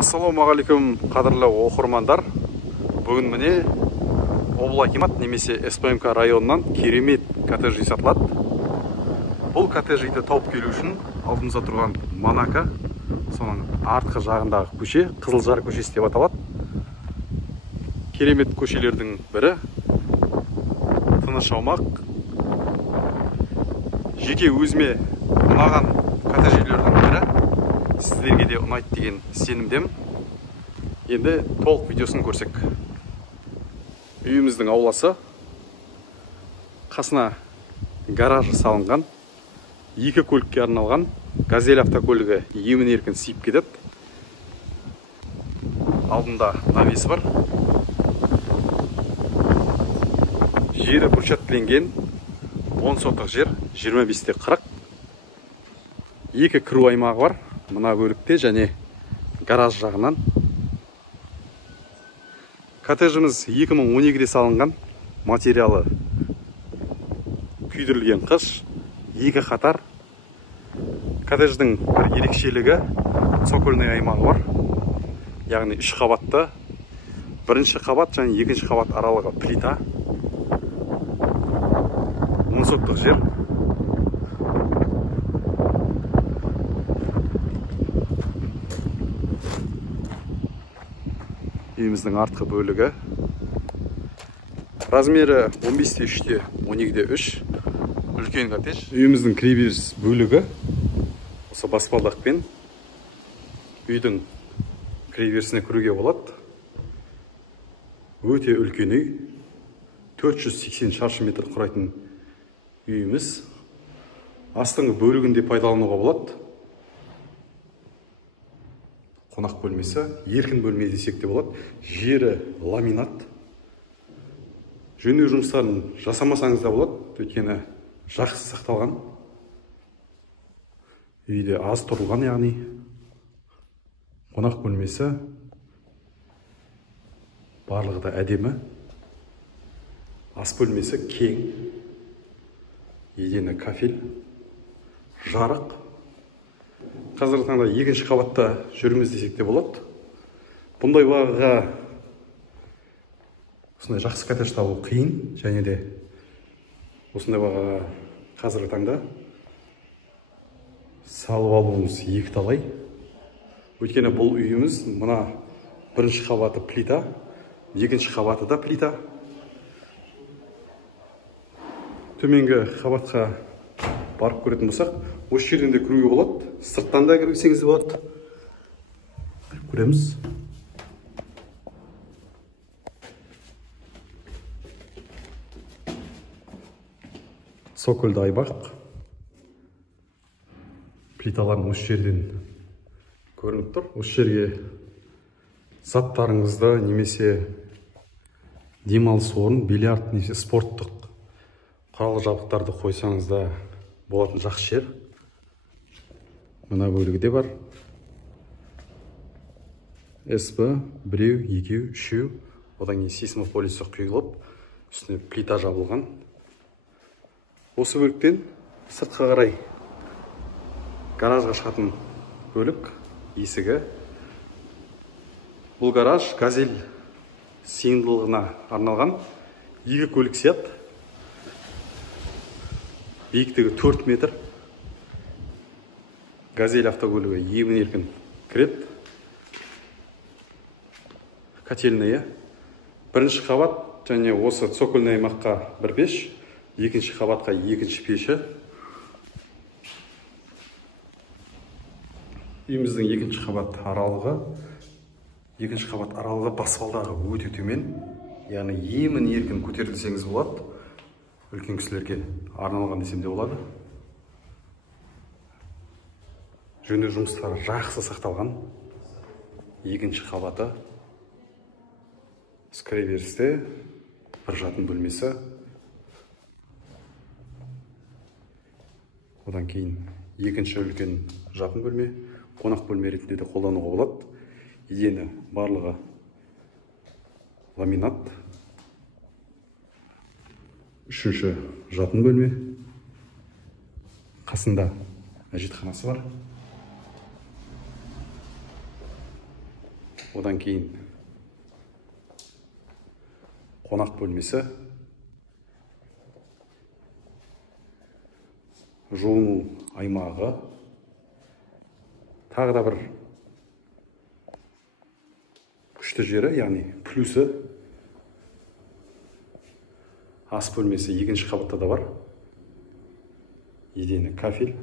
Ассалаумағалейкум қадірлі оқырмандар. Бүгін міне Облакимат немесе СПМК районынан керемет коттедж сатылады. Бұл коттеджді тауып келу үшін алдымызда тұрған Монако, соның артқы жағындағы көше Қызылжар көшесі деп аталады. Керемет көшелердің бірі, тыныш аумақ. Жеке өзіме ұнаған коттедждердің бірі. Сіздерге де ұнайды деген сенімдемін. Енді толық видеосын көрсек. Үйіміздің ауласы, қасына гаражы салынған, екі көлікке арналған, газель автокөлігі емін-еркін сиіп кетеді. Алдында навес бар. Жері брусчаткіленген, 10 сотық жер, 25-те 40. Екі кіру аймағы бар. Мына бөлікте және гараж жағынан. Коттеджіміз 2012-де салынған, материалы күйдірілген қыш, екі қатар. Коттедждің бір ерекшелігі цокольный аймағы бар. Яғни 3 қабатты, бірінші қабат және екінші қабат аралығы плита. 10 сотық жер. Үйіміздің артқы бөлігі. Размері 15-те 3-те 12-де 3. Үлкен коттедж. Үйіміздің кіреберіс бөлігі. Осы баспалдақпен үйдің кіреберісіне кіруге болады. Өте үлкен үй. 480 шаршы метр құрайтын үйіміз. Астыңғы бөлігінде пайдалануға болады. Қонақ бөлмесі, еркін бөлме десек те болады. Жері ламинат. Жөндеу жұмыстарын жасамасаңыз да болады, өйткені жақсы сақталған. Үйде аз тұрылған, яғни қонақ бөлмесі барлығы да әдемі. Ас бөлмесі кең. Едені кафель, жарық. Қазіргі таңда екінші қабатта жүрміз десек те болады. Бұндай бағаға осындай жақсы коттедж табу қиын, және де осындай бағаға қазіргі таңда салып алуымыз екіталай. Өйткені бұл үйіміз мына бірінші қабаты плита, екінші қабаты да плита. Төменгі қабатқа барып көретін болсақ, осы жерден де кіруге болады, сырттан да кірсеңіз болады. Көреміз. Цокольды аймақ. Плиталарын осы жерден көрініп тұр. Осы жерге заттарыңызды немесе демалыс орын, бильярд немесе спорттық құрал жабдықтарды қойсаңыз да болатын жақсы жер. Мына бөлігіде бар. СП 1, 2, 3. Одан кейін сейсмополисі құйылып, үстіне плита жабылған. Осы бөліктен сыртқа қарай гаражға шығатын бөлік, есігі. Бұл гараж газель сыйымдылығына арналған. Екі көлік сияды. Биіктігі 4 метр. Газель автокөлігі емін-еркін кіреді. Котельная. Бірінші қабат және осы цокольный аймаққа бір пеш, екінші қабатқа екінші пеші. Үйіміздің екінші қабат аралығы баспалдағы өте төмен. Яғни емін-еркін көтерілсеңіз болады. Үлкен кісілерге арналған десем де болады. Жөндеу жұмыстары жақсы сақталған. Екінші қабаты. Кіреберісте бір жатын бөлмесі. Одан кейін екінші үлкен жатын бөлме. Қонақ бөлме ретінде де қолдануға болады. Едені барлығы ламинат. Үшінші жатын бөлме. Қасында әжетханасы бар. Одан кейін қонақ бөлмесі, жуыну аймағы, тағы да бір күшті жері, яғни плюсы, ас бөлмесі екінші қабатта да бар. Едені кафель.